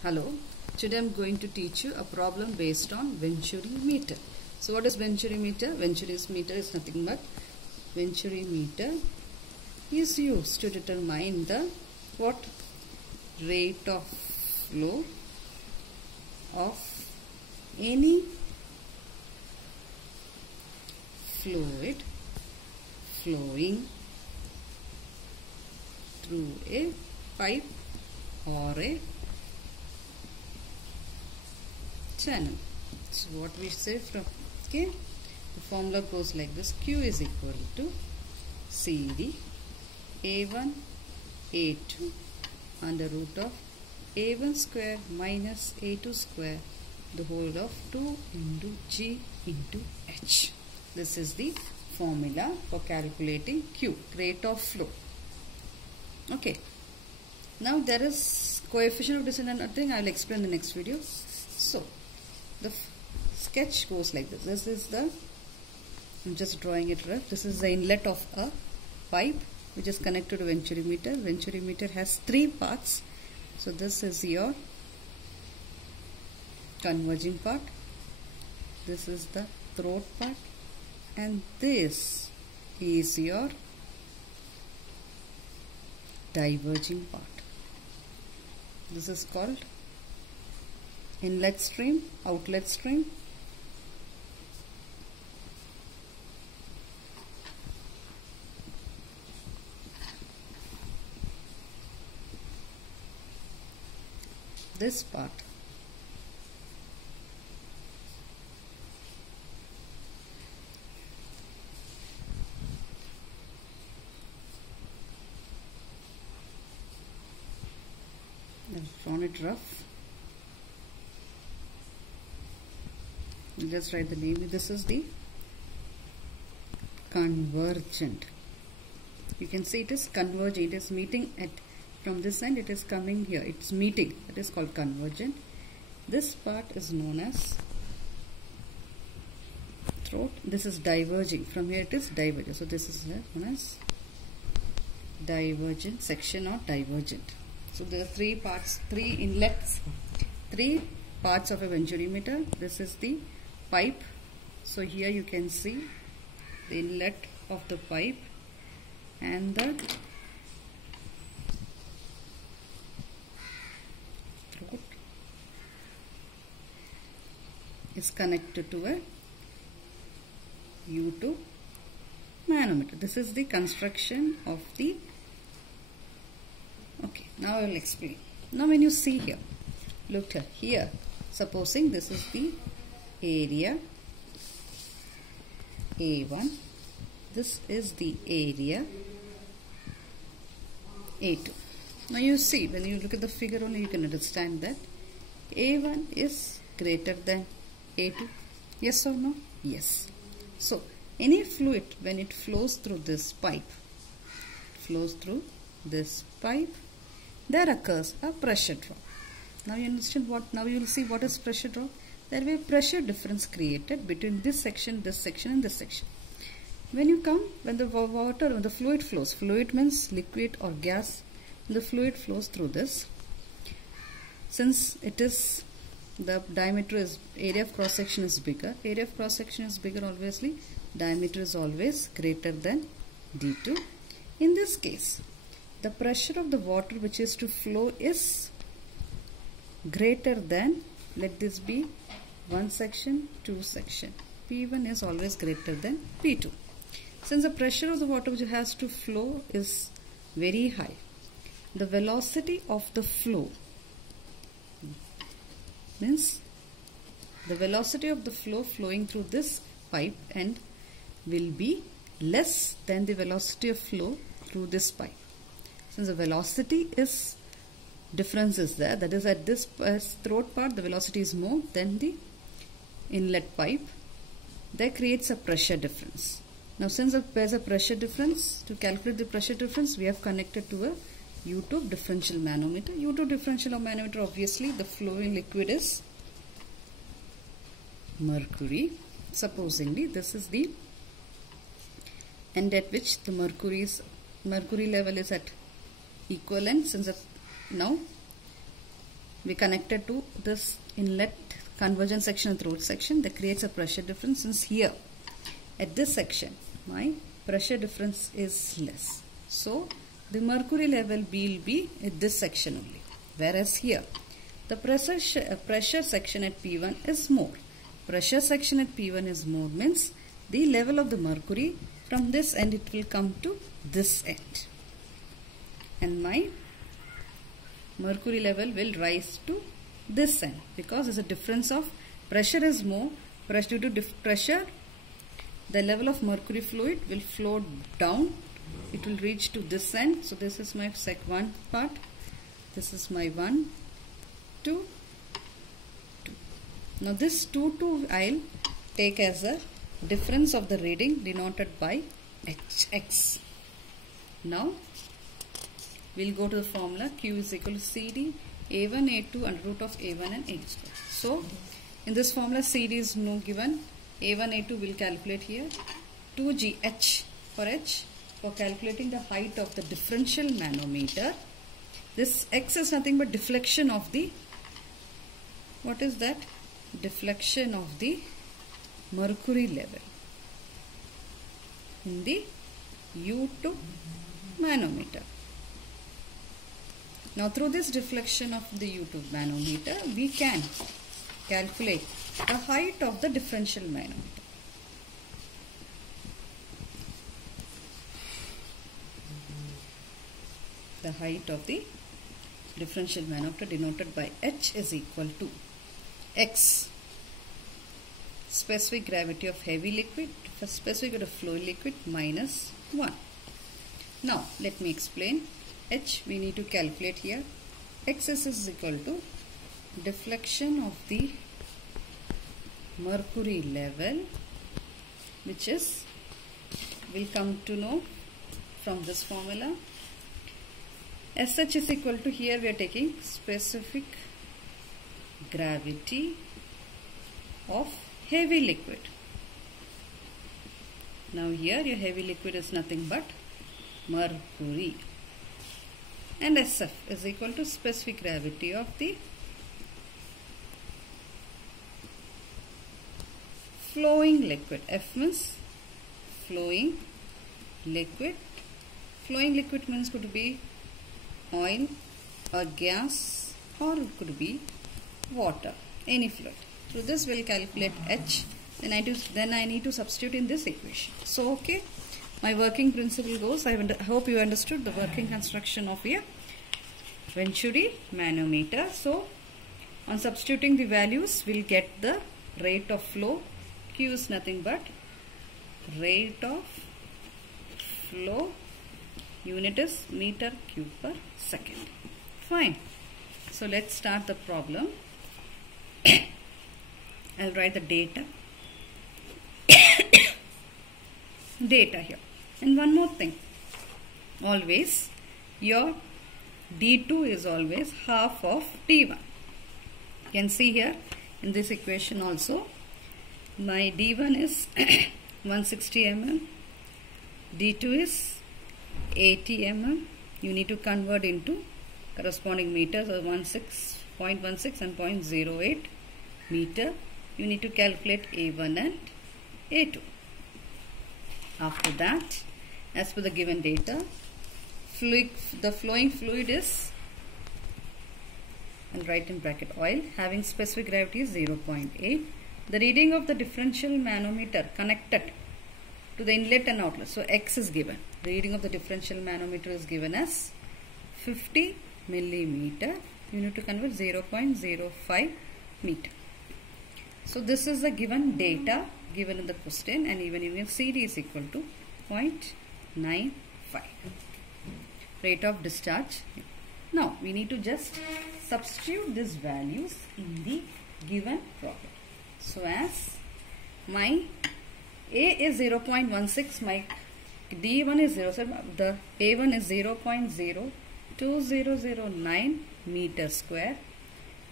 Hello, today I am going to teach you a problem based on Venturi meter. So what is Venturi meter? Venturi meter is nothing but Venturi meter is used to determine the rate of flow of any fluid flowing through a pipe or a channel. So what we say from the formula goes like this: Q is equal to CD A1 A2 under root of A1 square minus A2 square the whole of 2 into G into H. This is the formula for calculating Q, rate of flow. Okay. Now there is coefficient of descent and thing I will explain in the next video. So the sketch goes like this. This is the, I'm just drawing it rough. This is the inlet of a pipe which is connected to Venturi meter. Venturi meter has 3 parts. So this is your converging part. This is the throat part. And this is your diverging part. This is called inlet stream, outlet stream. This part I've drawn it rough. Just write the name. This is the convergent. You can see it is converging. It is meeting at from this end. It is coming here. It's meeting. That is called convergent. This part is known as throat. This is diverging. From here it is divergent. So this is known as divergent section or divergent. So there are 3 parts, 3 inlets, 3 parts of a Venturi meter. This is the pipe. So here you can see the inlet of the pipe and the throat is connected to a U2 manometer. This is the construction of the. Okay, now I will explain. Now when you see here, look here, supposing this is the area A1, this is the area A2. Now you see, when you look at the figure only, you can understand that A1 is greater than A2. Yes or no? Yes. So any fluid, when it flows through this pipe, there occurs a pressure drop. Now you understand what? Now you will see what is pressure drop. There will be a pressure difference created between this section, and this section. When the water, when the fluid flows, fluid means liquid or gas, the fluid flows through this. Since it is, the diameter is, area of cross section is bigger. Area of cross section is bigger, obviously. Diameter is always greater than D2. In this case, the pressure of the water which is to flow is greater than, let this be 1 section, 2 section. P1 is always greater than P2. Since the pressure of the water which has to flow is very high, the velocity of the flow means the velocity of the flow flowing through this pipe end will be less than the velocity of flow through this pipe. Since the velocity is difference is there, that is at this throat part the velocity is more than the inlet pipe, that creates a pressure difference. Now since there is a pressure difference, to calculate the pressure difference we have connected to a U2 differential manometer. U2 differential manometer, obviously the flowing liquid is mercury. Supposingly this is the end at which the mercury level is at equivalent, since now we connected to this inlet convergence section and throat section. That creates a pressure difference, since here at this section my pressure difference is less. So the mercury level will be at this section only. Whereas here the pressure section at P1 is more. Pressure section at P1 is more means the level of the mercury from this end it will come to this end. And my mercury level will rise to this end because there's a difference of pressure is more. Due to pressure, the level of mercury fluid will flow down. It will reach to this end. So this is my one part. This is my 1, 2, 2. Now this 2, 2 I'll take as a difference of the reading denoted by Hx. Now we'll go to the formula. Q is equal to CD A1 A2 under root of A1 and A2. So in this formula CD is no given. A1 A2 will calculate here. 2G H for H for calculating the height of the differential manometer. This X is nothing but deflection of the, what is that? Deflection of the mercury level in the U2 manometer. Now through this deflection of the U2 manometer, we can calculate the height of the differential manometer. The height of the differential manometer denoted by H is equal to X, specific gravity of heavy liquid, specific gravity of fluid liquid, minus 1. Now let me explain. H we need to calculate here. X is equal to deflection of the mercury level, which is, we'll come to know from this formula. SH is equal to, here we are taking specific gravity of heavy liquid. Now here your heavy liquid is nothing but mercury. And SF is equal to specific gravity of the flowing liquid. F means flowing liquid. Flowing liquid means could be oil or gas, or it could be water, any fluid. Through this we'll calculate H. Then I need to substitute in this equation. So okay, my working principle goes. I hope you understood the working construction of a Venturi manometer. So on substituting the values, we'll get the rate of flow. Q is nothing but rate of flow. Unit is meter cube per second. Fine. So let's start the problem. I'll write the data. Data here. And one more thing. Always your D2 is always half of D1. You can see here in this equation also. My D1 is 160 mm. D2 is 80 mm. You need to convert into corresponding meters, or 0.16 and 0.08 meter. You need to calculate A1 and A2. After that, as per the given data, the flowing fluid is, I'll write in bracket, oil, having specific gravity is 0.8. The reading of the differential manometer connected to the inlet and outlet. So X is given. The reading of the differential manometer is given as 50 millimeter. You need to convert 0.05 meter. So this is the given data given in the question, and even CD is equal to 0.95. Rate of discharge. Now we need to just substitute these values in the given problem. So as my A is 0.16, my D1 is 0, the A1 is 0.02009 meter square,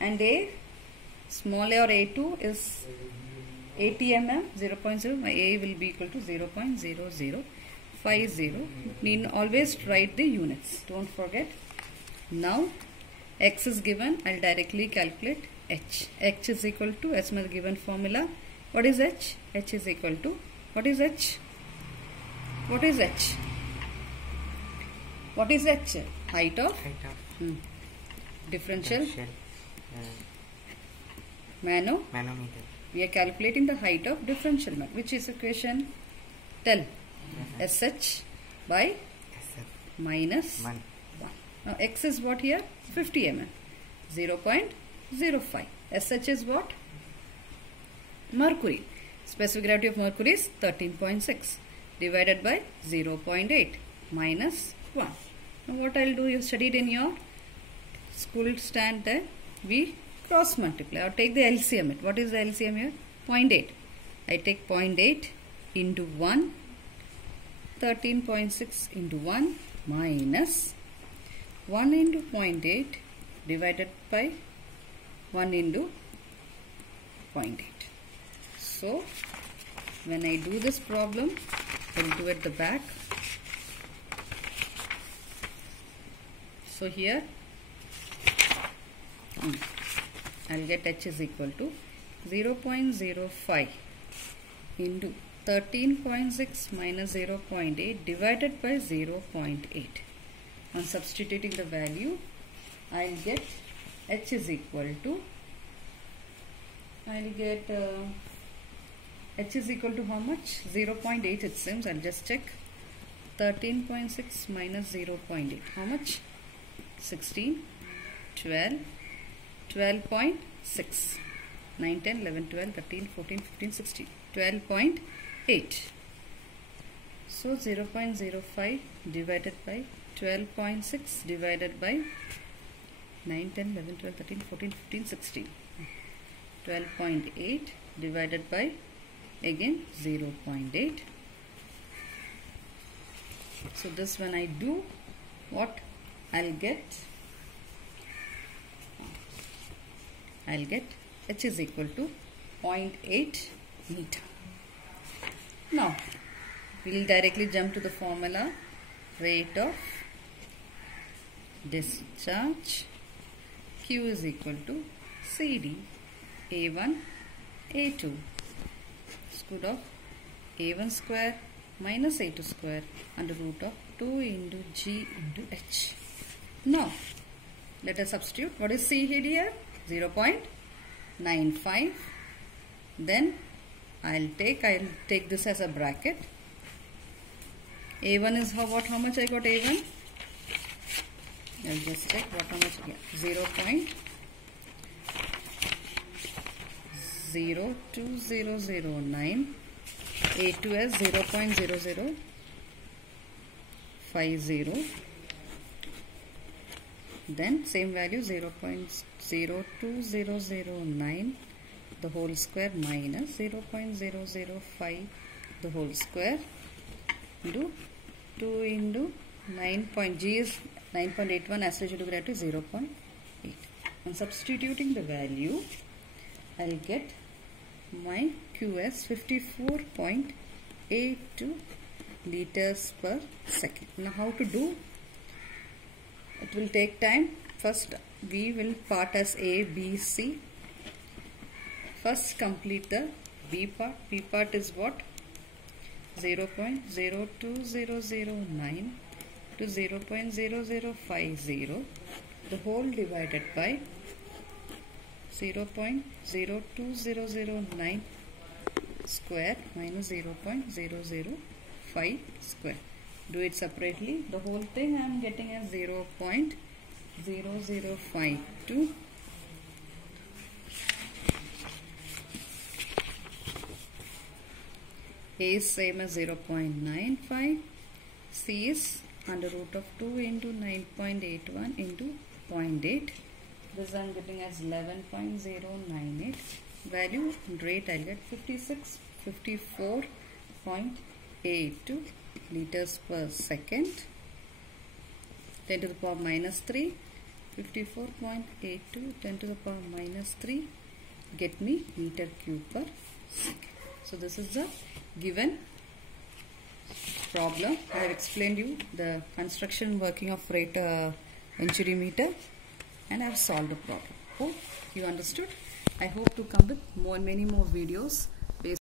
and A small a or A2 is 80 mm, 0.0, my A will be equal to 0.0050. Need always write the units, don't forget. Now X is given, I'll directly calculate H. H is equal to, as my given formula, what is H? H is equal to, what is H? What is H? What is H? Height of differential manometer. We are calculating the height of differential manometer. Which is equation? Tell. SH by minus 1. Now X is what here? 50 mm. 0.05. SH is what? Mercury. Specific gravity of mercury is 13.6 divided by 0.8 minus 1. Now what I'll do, you studied in your school stand there. We cross multiply or take the LCM. What is the LCM here? 0.8. I take 0.8 into 1. 13.6 into 1 minus 1 into 0.8 divided by 1 into 0.8. So when I do this problem, I'll do at the back. So here I'll get H is equal to 0.05 into 13.6 minus 0.8 divided by 0.8. On substituting the value, I'll get H is equal to, H is equal to how much? 0.8 it seems. I'll just check. 13.6 minus 0.8. How much? 16, 12, 12.6. 9, 10, 11, 12, 13, 14, 15, 16. 12.8. So 0.05 divided by 12.6 divided by 9, 10, 11, 12, 13, 14, 15, 16. 12.8 divided by again 0.8. So this when I do, what I'll get H is equal to 0.8 meter. Now we'll directly jump to the formula. Rate of discharge Q is equal to CD A1 A2 square of A1 square minus A2 square under root of 2 into G into H. Now let us substitute. What is C here? 0.95. Then I'll take this as a bracket. A1 is how much I got A1? I'll just check how much I get. 0.02009. A2 as 0.0050. Then same value 0.02009 the whole square minus 0.005 the whole square into 2 into 9. G is 9.81 as to gravity 0.8. And substituting the value, I'll get my Q as 54.82 liters per second. Now how to do? It will take time. First we will part as A, B, C. First complete the B part. B part is what? 0.02009 to 0.0050 the whole divided by 0.02009 square minus 0.005 square. Do it separately. The whole thing I am getting as 0.0052. A is same as 0.95. C is under root of 2 into 9.81 into 0.8. This I am getting as 11.098. Value and rate I get 54.82 liters per second. 10 to the power minus 3. 54.82 10 to the power minus 3 get me meter cube per second. So this is the given problem. I have explained you the construction working of rate venturi meter. and I have solved the problem. Hope you understood. I hope to come with many more videos